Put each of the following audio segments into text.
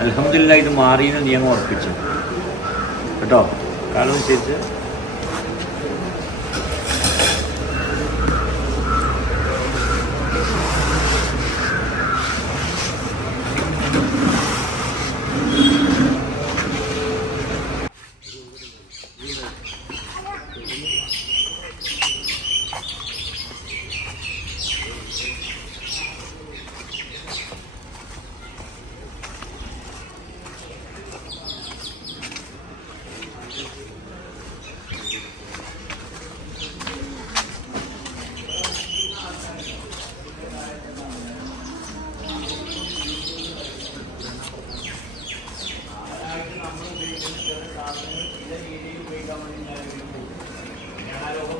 അലഹമില്ല ഇത് മാറിയെന്ന് നിയമം ഉറപ്പിച്ചു. കേട്ടോ? കാരണം അനുസരിച്ച്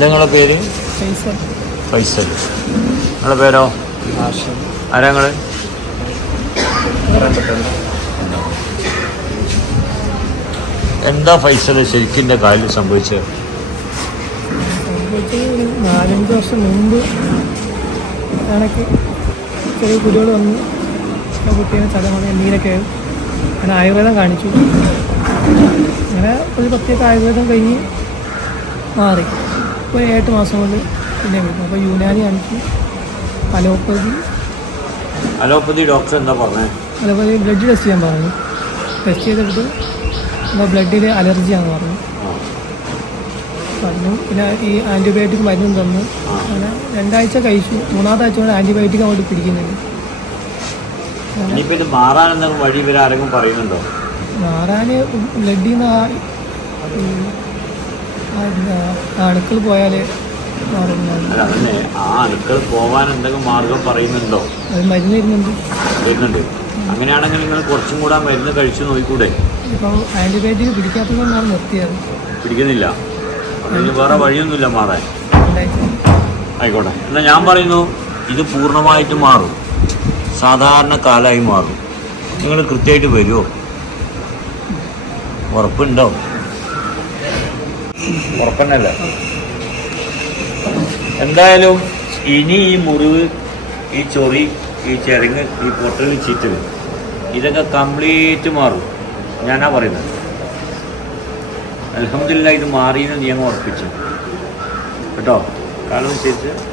നിങ്ങളെ പേര്? ഫൈസൽ. നിങ്ങളെ പേരോ? ആരാ നിങ്ങൾ എന്താ ഫൈസൽ ശരിക്കും കാലിൽ സംഭവിച്ചത് നാലഞ്ച് വർഷം മുമ്പ് കണക്ക് ചെറിയ കുട്ടികൾ വന്നു. കുട്ടീനെ സ്ഥലമാണ് നീരൊക്കെ അങ്ങനെ ആയുർവേദം കാണിച്ചു. അങ്ങനെ ഒരു പ്രത്യേക ആയുർവേദം കഴിഞ്ഞ് മാറി. ഇപ്പോൾ ഒരു എട്ട് മാസം കൊണ്ട് പിന്നെ കിട്ടും അപ്പോൾ യുനാനി കാണിച്ചു അലോപ്പതി. അലോപ്പതി ഡോക്ടർ എന്താ പറഞ്ഞത് അലോപ്പതി ബ്ലഡ് ടെസ്റ്റ് ചെയ്യാൻ പറഞ്ഞു. ടെസ്റ്റ് ചെയ്തിട്ട് എന്താ ബ്ലഡിൽ അലർജിയാണെന്ന് പറഞ്ഞു. പറഞ്ഞു. പിന്നെ ഈ ആന്റിബയോട്ടിക് മരുന്നും തന്നു. അങ്ങനെ രണ്ടാഴ്ച കഴിച്ചു. മൂന്നാമത്തെ ആഴ്ച കൊണ്ട് ആന്റിബയോട്ടിക് അങ്ങോട്ട് പിടിക്കുന്നുണ്ട്. മാറാൻ എന്തെങ്കിലും വഴി ഇവരാരെങ്കിലും പറയുന്നുണ്ടോ? മാറാൻ ബ്ലഡിൽ നിന്ന് അണുക്കൾ പോയാൽ അതന്നെ. ആ അണുക്കൾ പോവാൻ എന്തെങ്കിലും മാർഗം പറയുന്നുണ്ടോ? അത് മരുന്ന് വരുന്നുണ്ട് വരുന്നുണ്ട് അങ്ങനെയാണെങ്കിൽ നിങ്ങൾ കുറച്ചും കൂടെ മരുന്ന് കഴിച്ചു നോക്കൂടെ? ഇപ്പോൾ ആന്റിബയോട്ടിക് പിടിക്കാത്തതുകൊണ്ടാണ് നിർത്തിയത്. പിടിക്കുന്നില്ല. അതിന് വേറെ വഴിയൊന്നുമില്ല മാറാൻ. ആയിക്കോട്ടെ. എന്നാൽ ഞാൻ പറയുന്നു ഇത് പൂർണമായിട്ട് മാറും. സാധാരണ കാലമായി മാറും. നിങ്ങൾ കൃത്യമായിട്ട് വരുമോ ഉറപ്പുണ്ടോ? ഉറപ്പന്നല്ല? എന്തായാലും ഇനി ഈ മുറിവ് ഈ ചൊറി ഈ ചെരങ്ങ് ഈ പൊട്ടൽ ചീറ്റൽ ഇതൊക്കെ കംപ്ലീറ്റ് മാറും. ഞാനാ പറയുന്നത്. അലഹമില്ല ഇത് മാറിയെന്ന് നിയമം ഉറപ്പിച്ചു. കേട്ടോ? കാലം അനുസരിച്ച്